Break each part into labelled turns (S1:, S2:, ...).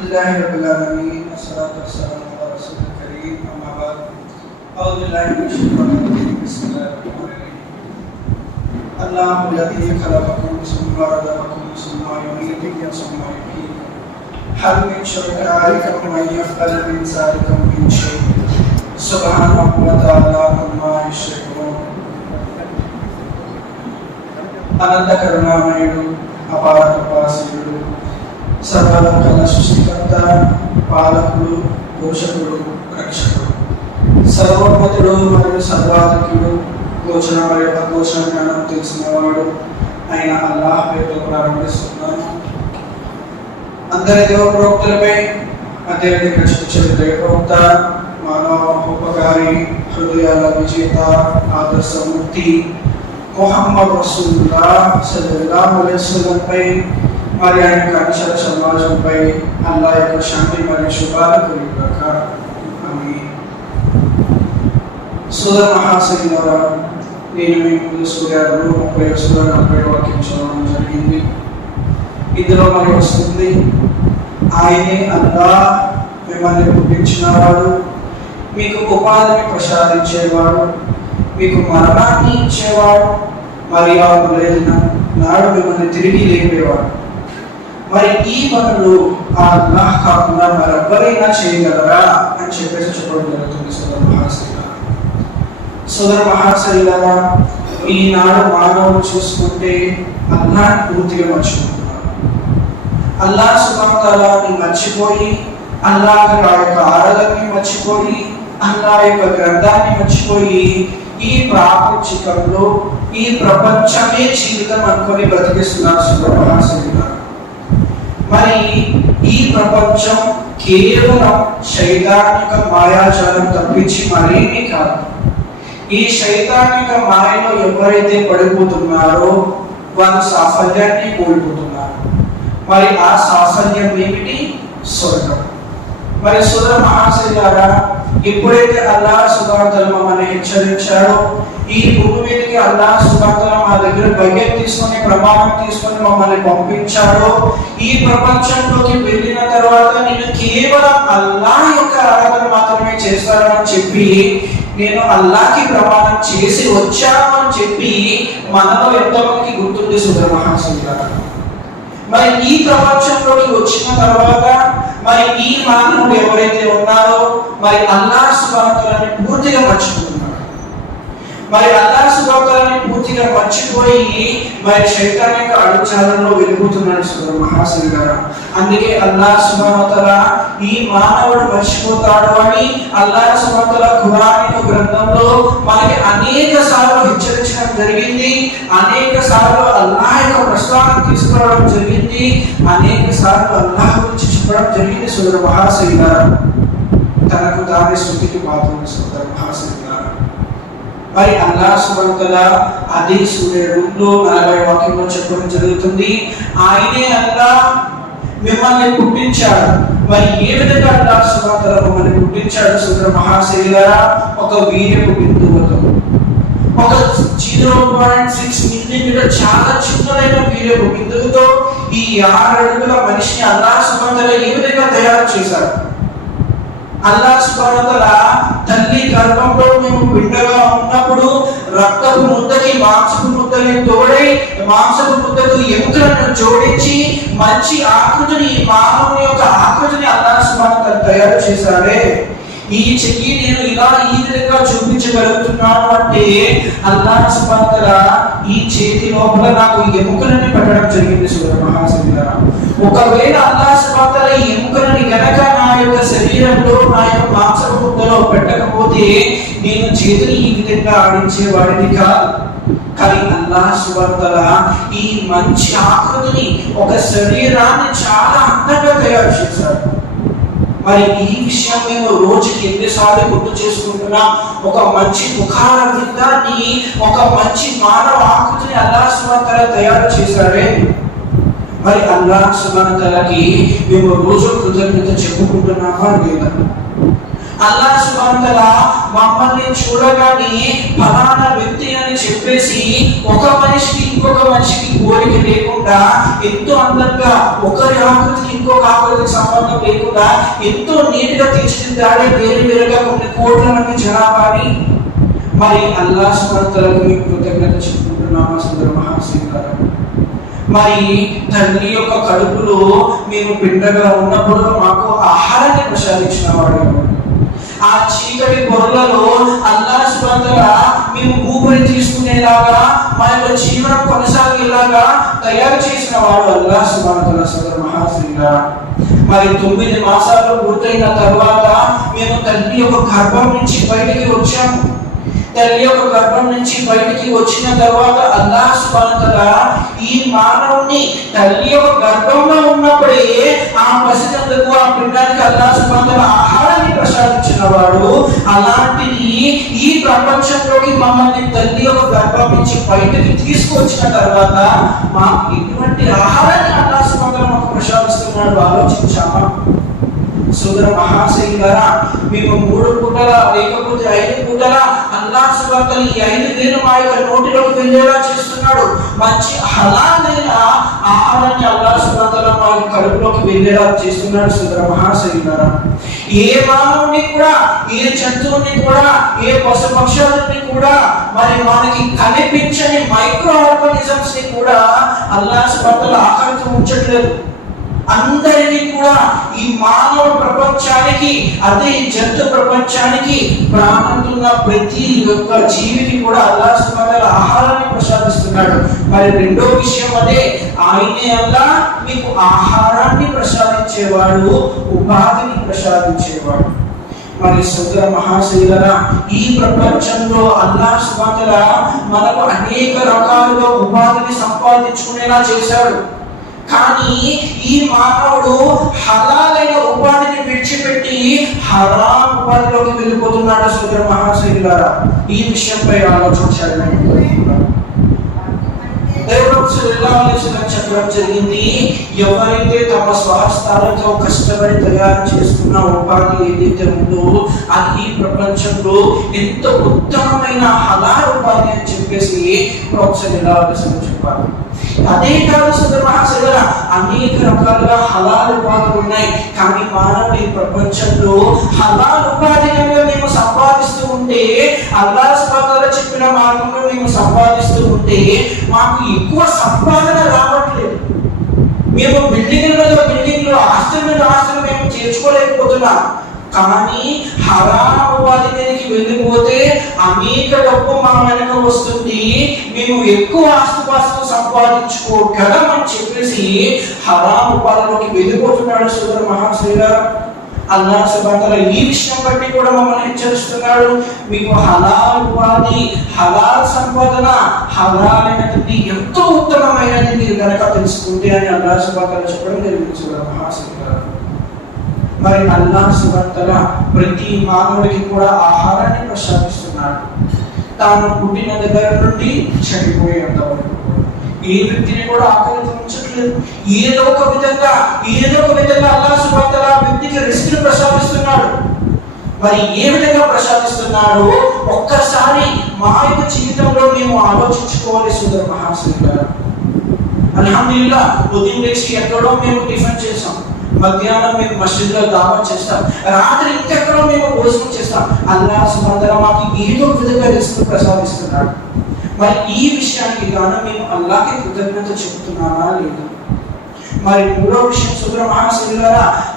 S1: لله رب العالمين والصلاة والسلام على رسول الكريم أما بعد أعوذ بالله من الشيطان الرجيم بسم الله الرحمن الرحيم الله الذي خلقكم ثم رزقكم ثم يميتكم ثم يحييكم هل من شركائكم من يفعل من ذلكم من شيء سبحانه وتعالى عما يشركون అనంత కరుణామయుడు అపార సకాలం సర్వలోకాల సృష్టికర్త పాలకుడు పోషకుడు రక్షకుడు. సర్వోన్నతుడు మరియు సర్వాధికుడు గోచన మరియు అగోచర జ్ఞానం తెలిసినవాడు ఆయన అల్లాహ్ పేరుతో ప్రారంభిస్తున్నాను. అందరి దేవ ప్రవక్తలపై అత్యధిక రక్షించే దైవప్రవక్త మానవ ఉపకారి హృదయాల విజేత ఆదర్శమూర్తి మొహమ్మద్ రసూల్లా సల్లల్లాహు అలైహి వసల్లంపై మరి ఆయన యొక్క సమాజంపై అల్లా యొక్క శాంతి మరియు శుభాలు కలిగాక ఆమేన్ సోదర ద్వారా నేను మీ ముందు సూర్యాలు ముప్పై సూర్య నలభై వాక్యం చదవడం జరిగింది ఇందులో మరి వస్తుంది ఆయనే అల్లా మిమ్మల్ని పుట్టించినవాడు మీకు ఉపాధిని ప్రసాదించేవాడు మీకు మరణాన్ని ఇచ్చేవాడు మరి ఆ లేదిన నాడు మిమ్మల్ని తిరిగి లేపేవాడు. మరి ఈ పనులు ఆ అల్లాహ్ కాకుండా మరెవ్వరైనా చేయగలరా అని చెప్పేసి చెప్పడం జరుగుతుంది సోదర మహాశైల సోదర మహాశైల ఈనాడు మానవులు చూసుకుంటే అల్లాహ్ పూర్తిగా మర్చిపోతున్నారు. అల్లాహ్ సుఖాంతాలని మర్చిపోయి అల్లాహ్ ఆ యొక్క ఆరాధనని మర్చిపోయి అల్లా యొక్క గ్రంథాన్ని మర్చిపోయి ఈ ప్రాపంచికంలో ఈ ప్రపంచమే జీవితం అనుకొని బ్రతికిస్తున్నారు సోదర మహాశైల మరి ఈ ప్రపంచం కేవలం శైతానిక మాయాజాలం తప్పించి మరేమీ కాదు. ఈ శైతానిక మాయలో ఎవరైతే పడిపోతున్నారో వాళ్ళు సాఫల్యాన్ని కోల్పోతున్నారు. మరి ఆ సాఫల్యం ఏమిటి? స్వర్గం. మరి సుధ మహాశయ ఎప్పుడైతే అల్లా సుగాంతలు మమ్మల్ని హెచ్చరించారో ఈ భూమి మీదకి అల్లా సుగాంతలు మా దగ్గర భయం తీసుకొని ప్రమాణం తీసుకొని మమ్మల్ని పంపించాడో. ఈ ప్రపంచంలోకి వెళ్ళిన తర్వాత నేను కేవలం అల్లా యొక్క ఆరాధన మాత్రమే చేస్తానని చెప్పి నేను అల్లాకి ప్రమాణం చేసి వచ్చాను అని చెప్పి మనలో ఎంతమందికి గుర్తుంది సుధర మహాశైలారా మరి ఈ ప్రపంచంలోకి వచ్చిన తర్వాత మరి ఈ మానవుడు ఎవరైతే ఉన్నారో మరి అల్లా సుభాతులని పూర్తిగా మర్చిపోతుంది మరి అల్లా సుభాతులని పూర్తిగా మర్చిపోయి మరి శైతాన్ యొక్క అడుచారంలో వెళ్ళిపోతున్నాడు సుధర మహాశివ గారు. అందుకే అల్లా సుభాతల ఈ మానవుడు మర్చిపోతాడు అని అల్లా సుభాతల ఖురాన్ గ్రంథంలో మనకి అనేక సార్లు హెచ్చరించడం జరిగింది. అనేక సార్లు అల్లాహ్ యొక్క ప్రస్తావన తీసుకురావడం జరిగింది. అనేక సార్లు అల్లాహ్ గురించి చెప్పడం జరిగింది సుందర మహాశైల గారు. తనకు తానే శృతికి పాత్ర సుందర మహాశైల మరి అల్లా సుబంతల అదే సూర్య రూపంలో నలభై వాక్యంలో చెప్పడం జరుగుతుంది. ఆయనే అల్లా మిమ్మల్ని పుట్టించాడు. మరి ఏ విధంగా అల్లా సుబంతల మిమ్మల్ని పుట్టించాడు? సోదర మహాశైలరా ఒక వీర్యపు బిందువుతో ఒక జీరో పాయింట్ సిక్స్ మిల్లీమీటర్ చాలా చిన్నదైన వీర్యపు బిందువుతో ఈ ఆరు అడుగుల మనిషిని అల్లా సుబంతల ఏ విధంగా తయారు చేశాడు? అల్లా సుబానతల తల్లి గర్భంలో మేము బిడ్డగా ఉన్నప్పుడు రక్తపు ముద్దకి మాంసపు ముద్దని తోడై మాంసపు ముద్దకు ఎముకలను జోడించి మంచి ఆకృతిని ఈ మానవుని యొక్క ఆకృతిని అల్లా సుబ్హానతల తయారు చేశాడే. ఈ చెయ్యి నేను ఇలా ఈ విధంగా చూపించగలుగుతున్నాను అంటే అల్లా సుబానతల ఈ చేతి లోపల నాకు ఎముకలని పెట్టడం జరిగింది సూర్య మహాశివ ఒకవేళ అల్లా సుబానతల ఈ ఎముకలని గనక శరీరంలో నా యొక్క మాంసపు ముద్దలో పెట్టకపోతే నేను చేతులు ఈ విధంగా ఆడించే వాడిని కాదు. కానీ అల్లా సువర్తల ఈ మంచి ఆకృతిని ఒక శరీరాన్ని చాలా అందంగా తయారు చేశాడు. మరి ఈ విషయం మేము రోజుకి ఎన్నిసార్లు గుర్తు చేసుకుంటున్నా. ఒక మంచి ముఖార వృద్ధాన్ని ఒక మంచి మానవ ఆకృతిని అల్లా సువర్తల తయారు చేశాడే. మరి అల్లా సుమానతలకి మేము రోజు కృతజ్ఞత చెప్పుకుంటున్నామా లేదా అల్లా సుమానతల మమ్మల్ని చూడగానే ఫలానా వ్యక్తి అని చెప్పేసి ఒక మనిషికి ఇంకొక మనిషికి కోరిక లేకుండా ఎంతో అందంగా ఒకరి ఆకృతికి ఇంకొక ఆకృతికి సంబంధం లేకుండా ఎంతో నీట్గా తీర్చిదిద్దాడే వేరు వేరుగా కొన్ని కోట్ల మంది జనాభాని. మరి అల్లా సుమానతలకు మీకు కృతజ్ఞత చెప్పుకుంటున్నామా సుందర మహాశివరావు మరి తండ్రి యొక్క కడుపులో మేము పిండగా ఉన్నప్పుడు మాకు ఆహారాన్ని ప్రసాదించిన వాడు ఆ చీకటి పొరలలో అల్లా స్వంతగా మేము ఊపిరి తీసుకునేలాగా మా యొక్క జీవనం కొనసాగేలాగా తయారు చేసిన వాడు అల్లా సుబంధల సదర్ మహాశ్రీగా మరి తొమ్మిది మాసాలు పూర్తయిన తర్వాత మేము తండ్రి యొక్క గర్భం నుంచి బయటికి వచ్చాము. తల్లి యొక్క గర్భం నుంచి బయటికి వచ్చిన తర్వాత అల్లా సుబానతల ఈ మానవుని తల్లి యొక్క గర్భంలో ఉన్నప్పుడే ఆ పసికందుకు ఆ పిండానికి అల్లా సుబానతల ఆహారాన్ని ప్రసాదించిన వాడు అలాంటిది ఈ ప్రపంచంలోకి మమ్మల్ని తల్లి యొక్క గర్భం నుంచి బయటికి తీసుకొచ్చిన తర్వాత మాకు ఇటువంటి ఆహారాన్ని అల్లా సుబానతల మాకు ప్రసాదిస్తున్నాడు ఆలోచించామా? సుదర మహాశయం గారా మేము మూడు పూటల లేకపోతే ఐదు పూటల అల్లా సుబంతలు ఈ ఐదు వేలు మా యొక్క నోటిలోకి వెళ్ళేలా చేస్తున్నాడు. మంచి హలాలైన ఆహారాన్ని అల్లా సువార్తల మా యొక్క కడుపులోకి వెళ్ళేలా చేస్తున్నాడు సుదర మహాశయం గారా ఏ మానవుని కూడా ఏ జంతువుని కూడా ఏ పశు పక్షులని కూడా మరి మనకి కనిపించని మైక్రో ఆర్గానిజమ్స్ని కూడా అల్లా సువార్తలు ఆకలితో ఉంచట్లేదు. అందరినీ కూడా ఈ మానవ ప్రపంచానికి అదే జంతు ప్రపంచానికి ప్రాణంతున్న ప్రతి యొక్క జీవికి కూడా అల్లా సుమారు ఆహారాన్ని ప్రసాదిస్తున్నాడు. మరి రెండో విషయం అదే ఆయనే అల్లా మీకు ఆహారాన్ని ప్రసాదించేవాడు ఉపాధిని ప్రసాదించేవాడు. మరి సుందర మహాశైలన ఈ ప్రపంచంలో అల్లా సుమాతల మనకు అనేక రకాలుగా ఉపాధిని సంపాదించుకునేలా చేశాడు. కానీ ఈ మానవుడు హలాలైన ఉపాధిని విడిచిపెట్టి హరాం ఉపాధిలోకి వెళ్ళిపోతున్నాడు సుందర మహాశైలారా ఈ విషయంపై ఆలోచించాలి. దేవుడు సల్లల్లాహు చెప్పడం జరిగింది. ఎవరైతే తమ కష్టపడి తయారు చేసుకున్న ఉపాధి ఏదైతే ఉందో అది ఈ ప్రపంచంలో ఎంత ఉత్తమమైన హలాల్ ఉపాధి అని చెప్పేసి ప్రొఫెసర్ సల్లల్లాహు చెప్పాలి వసల్లం అదే కాదు సుందర అనేక రకాలుగా హలాల్ ఉపాధులు ఉన్నాయి. కానీ మానవుడు ఈ ప్రపంచంలో హలాల్ ఉపాధిగా మేము సంపాదిస్తూ ఉంటే అల్లా చెప్పిన మార్గంలో మేము సంపాదిస్తూ ఉంటే మాకు ఎక్కువ సంపాదన రావడం మేము బిల్డింగ్ మీద బిల్డింగ్లు హాస్టల్ మీద హాస్టల్ మేము చేర్చుకోలేకపోతున్నాం. కానీ హరాము వారి వెళ్ళిపోతే అనేక డబ్బు మా వెనక వస్తుంది. మేము ఎక్కువ ఆస్తుపాస్తులు సంపాదించుకోగలం అని చెప్పేసి హరాము పాలలోకి వెళ్ళిపోతున్నాడు సుందర మహాశ్రీగా అల్లా సుబాతల ఈ విషయం బట్టి కూడా మమ్మల్ని హెచ్చరిస్తున్నాడు. మీకు హలాల్ ఉపాధి హలాల్ సంపాదన హలాల్ అయినటువంటి ఎంతో ఉత్తమమైనది. కనుక తెలుసుకుంటే అని అల్లా సుబాతల చెప్పడం జరిగింది. చూడ మరి అల్లా సుబంతల ప్రతి మానవుడికి కూడా ఆహారాన్ని ప్రసాదిస్తున్నాడు. తాను పుట్టిన దగ్గర నుండి చనిపోయేంత వరకు ఏ వ్యక్తిని కూడా ఆకలితో ఉంచట్లేదు. ఏదో ఒక విధంగా ఏదో ఒక విధంగా అల్లా సుబంతల వ్యక్తికి రిస్క్ ప్రసాదిస్తున్నాడు. మరి ఏ విధంగా ప్రసాదిస్తున్నాడు? ఒక్కసారి మా యొక్క జీవితంలో మేము ఆలోచించుకోవాలి సుందర మహాశ్రీ అల్హమ్దుల్లా ఉదయం లేచి ఎక్కడో మేము టిఫిన్ చేసాం మధ్యాహ్నం మేము మసీదులో దావా చేస్తాం. రాత్రి ఇంకెక్కడో మేము భోజనం చేస్తాం. అల్లా సుమందర మాకు ఏదో విధంగా రిస్క్ ప్రసాదిస్తున్నాడు. మరి ఈ విషయానికి గాను మేము అల్లాకి కృతజ్ఞత చెబుతున్నామా లేదా? మరి మూడో విషయం సుబ్ర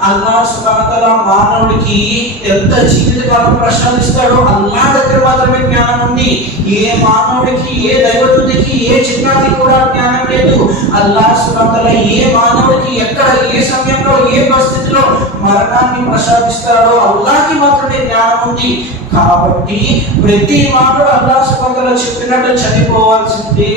S1: అల్లా సుబానతల మానవుడికి ఎంత జీవితకాల ప్రశ్నలు ఇస్తాడో అల్లా దగ్గర మాత్రమే జ్ఞానం ఉంది. ఏ మానవుడికి ఏ దైవతుడికి ఏ చిన్నాది కూడా జ్ఞానం లేదు. అల్లా సుబానతల ఏ మానవుడికి ఎక్కడ ఏ సమయంలో ఏ పరిస్థితిలో మరణాన్ని ప్రసాదిస్తాడో అల్లాకి మాత్రమే జ్ఞానం ఉంది. కాబట్టి ప్రతి మానవుడు అల్లా సుబంధలో చెప్పినట్టు చనిపోవాల్సిందే.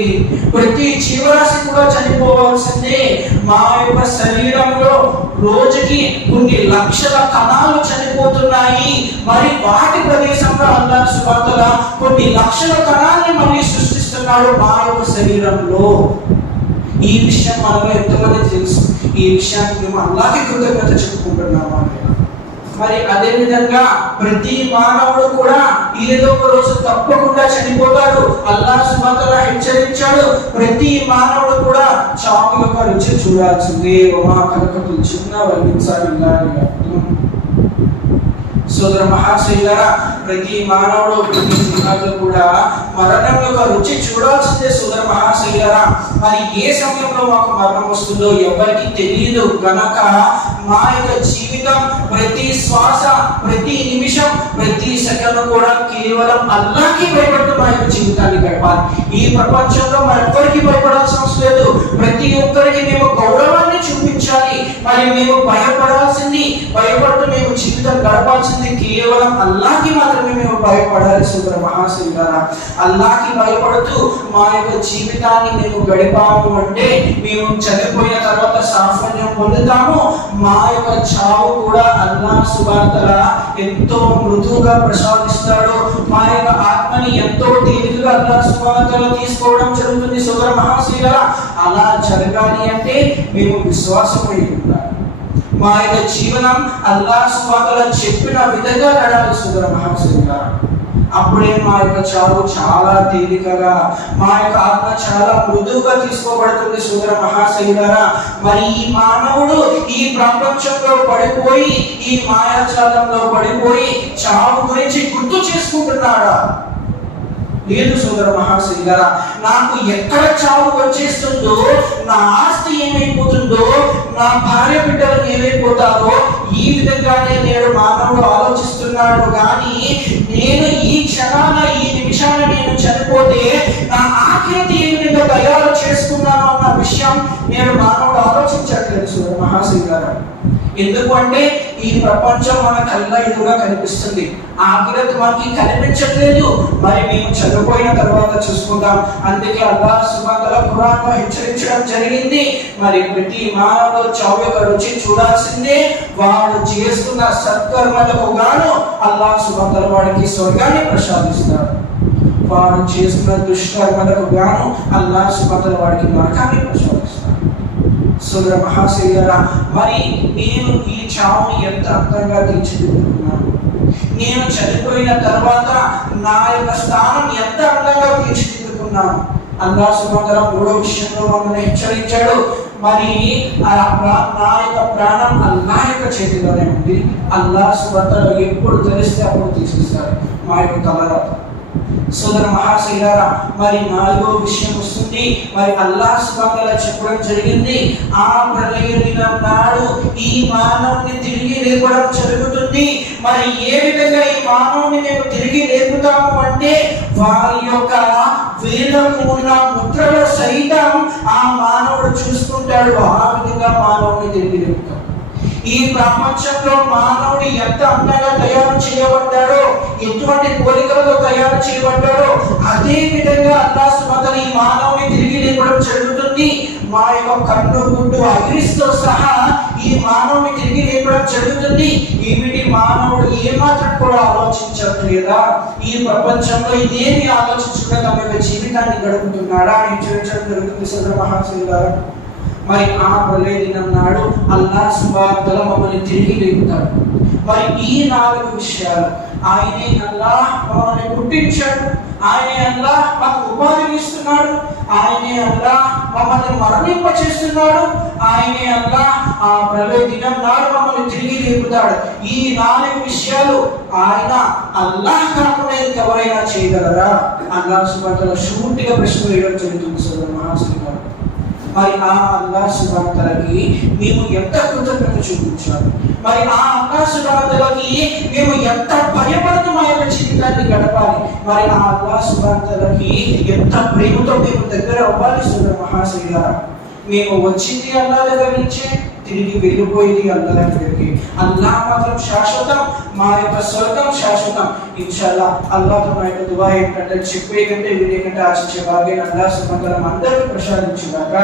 S1: ప్రతి జీవరాశి కూడా చనిపోవాల్సిందే. మా యొక్క శరీరంలో రోజుకి కొన్ని లక్షల కణాలు చనిపోతున్నాయి. మరి వాటి ప్రదేశంలో అల్లా సుబంధల కొన్ని లక్షల కణాలని మళ్ళీ సృష్టిస్తున్నాడు మా యొక్క శరీరంలో. ఈ విషయం మనలో ఎంతమంది తెలుసు. ఈ విషయానికి మేము అల్లాకి కృతజ్ఞత చెప్పుకుంటున్నాము మరి అదే విధంగా ప్రతి మానవుడు కూడా ఏదో ఒక రోజు తప్పకుండా చనిపోతాడు. అల్లా సుమతల హెచ్చరించాడు. ప్రతి మానవుడు కూడా చావు యొక్క రుచి చూడాల్సిందే. ఉమా కలకలు చిన్న వర్ణించాలి సోదర మహాశైలరా ప్రతి మానవుడు ప్రతి జీవాలు కూడా మరణం యొక్క రుచి చూడాల్సిందే సోదర మహాశైలరా మరి ఏ సమయంలో మాకు మరణం వస్తుందో ఎవరికి తెలియదు. కనుక మా యొక్క జీవితం ప్రతి శ్వాస ప్రతి నిమిషం ప్రతి సెకండ్ కూడా కేవలం అల్లాకి భయపడుతూ మా యొక్క జీవితాన్ని గడపాలి. ఈ ప్రపంచంలో మరెవ్వరికి భయపడాల్సిన అవసరం లేదు. ప్రతి ఒక్కరికి మేము గౌరవాన్ని చూపించాలి. మరి మేము భయపడాల్సింది భయపడుతూ మేము జీవితం గడపాల్సింది కేవలం అల్లాకి మాత్రమే మేము భయపడాలి సుబ్ర మహాశివ అల్లాకి భయపడుతూ మా యొక్క జీవితాన్ని మేము గడిపాము అంటే మేము చనిపోయిన తర్వాత సాఫల్యం పొందుతాము. మా యొక్క చావు కూడా అల్లా సుబార్తల ఎంతో మృదువుగా ప్రసాదిస్తాడు మా యొక్క ఆత్మని ఎంతో తేలికగా అల్లా తీసుకోవడం జరుగుతుంది. సోదర మహాశీల అలా జరగాలి అంటే మేము విశ్వాసమై ఉండాలి. మా యొక్క జీవనం అల్లా చెప్పిన విధంగా నడాలి సుందర మహాశీల. అప్పుడే మా యొక్క చావు చాలా తేలికగా మా యొక్క ఆత్మ చాలా మృదువుగా తీసుకోబడుతుంది సుందర మహాశైలారా మరి ఈ మానవుడు ఈ ప్రపంచంలో పడిపోయి ఈ మాయాజాలంలో పడిపోయి చావు గురించి గుర్తు చేసుకుంటున్నాడా? లేదు సోదర మహాశైలరా నాకు ఎక్కడ చావు వచ్చేస్తుందో నా ఆస్తి ఏమైపోతుందో నా భార్య బిడ్డలు ఏమైపోతారో ఈ విధంగానే నేను మానవుడు ఆలోచిస్తున్నాడు. కానీ నేను ఈ క్షణాన ఈ నిమిషాన నేను చనిపోతే నా ఆకృతి ఏ విధంగా తయారు చేసుకున్నాను అన్న విషయం నేను మానవుడు ఆలోచించట్లేదు సోదర మహాశైలరా ఎందుకు అంటే ఈ ప్రపంచం మన కళ్ళ ఎదురుగా కనిపిస్తుంది. ఆఖిరత్ మనకి కనిపించట్లేదు. మరి మేము చనిపోయిన తర్వాత చూసుకుందాం. అందుకే అల్లా సుమాతల ఖురాన్లో హెచ్చరించడం జరిగింది. మరి ప్రతి మానవుడు చావు యొక్క రుచి చూడాల్సిందే. వాడు చేస్తున్న సత్కర్మలకు గాను అల్లా సుమాతల వాడికి స్వర్గాన్ని ప్రసాదిస్తాడు. వాడు చేస్తున్న దుష్కర్మలకు గాను అల్లా సుమాతల వాడికి నరకాన్ని ప్రసాదిస్తాడు. సోదర మహాశయ్యారా మరి నేను ఈ చావుని ఎంత అందంగా తీర్చిదిద్దుకున్నాను? నేను చనిపోయిన తర్వాత నా యొక్క స్థానం ఎంత అందంగా తీర్చిదిద్దుకున్నాను? అల్లా సుమందరం మూడో విషయంలో మమ్మల్ని హెచ్చరించాడు. మరి ఆ ప్రా- నా యొక్క ప్రాణం అల్లా యొక్క చేతిలోనే ఉంది. అల్లా సుమందరం ఎప్పుడు తెలిస్తే అప్పుడు తీసేస్తారు. మా యొక్క తలరాత. సోదర మహాశైలారా మరి నాలుగో విషయం వస్తుంది. మరి అల్లా సుబంధల చెప్పడం జరిగింది. ఆ ప్రళయ దినం నాడు ఈ మానవుని తిరిగి లేపడం జరుగుతుంది. మరి ఏ విధంగా ఈ మానవుని మేము తిరిగి లేపుతాము అంటే వారి యొక్క వేలకు ఉన్న ముద్రల సైతం ఆ మానవుడు చూసుకుంటాడు. ఆ విధంగా మానవుని తిరిగి లేపుతాం. ఈ ప్రపంచంలో మానవుడు ఎంత అందంగా తయారు చేయబడ్డాడో ఎటువంటి పోలికలతో తయారు చేయబడ్డాడో అదే విధంగా అల్లా సుమతని ఈ మానవుని తిరిగి లేపడం జరుగుతుంది. మా యొక్క కన్ను గుడ్డు అగ్నిస్తో సహా ఈ మానవుని తిరిగి లేపడం జరుగుతుంది. ఏమిటి మానవుడు ఏమాత్రం కూడా ఆలోచించట్లేదా ఈ ప్రపంచంలో ఇదేమి ఆలోచించకుండా తమ యొక్క జీవితాన్ని గడుపుతున్నాడా అని చూపించడం జరుగుతుంది సదర గారు మరి ఆ ప్రళయ దినం నాడు అల్లా సుబార్తల మమ్మల్ని తిరిగి లేపుతాడు. మరి ఈ నాలుగు విషయాలు ఆయనే అల్లా మమ్మల్ని పుట్టించాడు. ఆయనే అల్లా మాకు ఉపాధి ఇస్తున్నాడు. ఆయనే అల్లా మమ్మల్ని మరణింప చేస్తున్నాడు ఆయనే అల్లా ఆ ప్రళయ దినం నాడు మమ్మల్ని తిరిగి లేపుతాడు. ఈ నాలుగు విషయాలు ఆయన అల్లాహ్ కాకుండా ఎవరైనా చేయగలరా? అల్లా సుబార్తల షూటిగా ప్రశ్న వేయడం జరుగుతుంది సోదర మరి ఆ అల్లా సుబార్తలకి మేము ఎంత కృతజ్ఞత చూపించాలి? మరి ఆ అల్లా సుబార్తలకి మేము ఎంత భయపడతమైన జీవితాన్ని గడపాలి? మరి ఆ అల్లా సుబార్తలకి ఎంత ప్రేమతో మేము దగ్గర అవ్వాలి సుందర మహాశయ? మేము వచ్చింది అల్లా దగ్గర నుంచే. తిరిగి వెళ్ళిపోయింది అల్లా దగ్గరికి. అల్లా మాత్రం శాశ్వతం మా యొక్క స్వర్గం శాశ్వతం. ఇన్షాల్లా అల్లాతో మా యొక్క దువా ఏంటంటే చెప్పే కంటే వినే కంటే ఆశించే భాగ్యం అల్లా సుమంతరం అందరూ ప్రసాదించుగాక.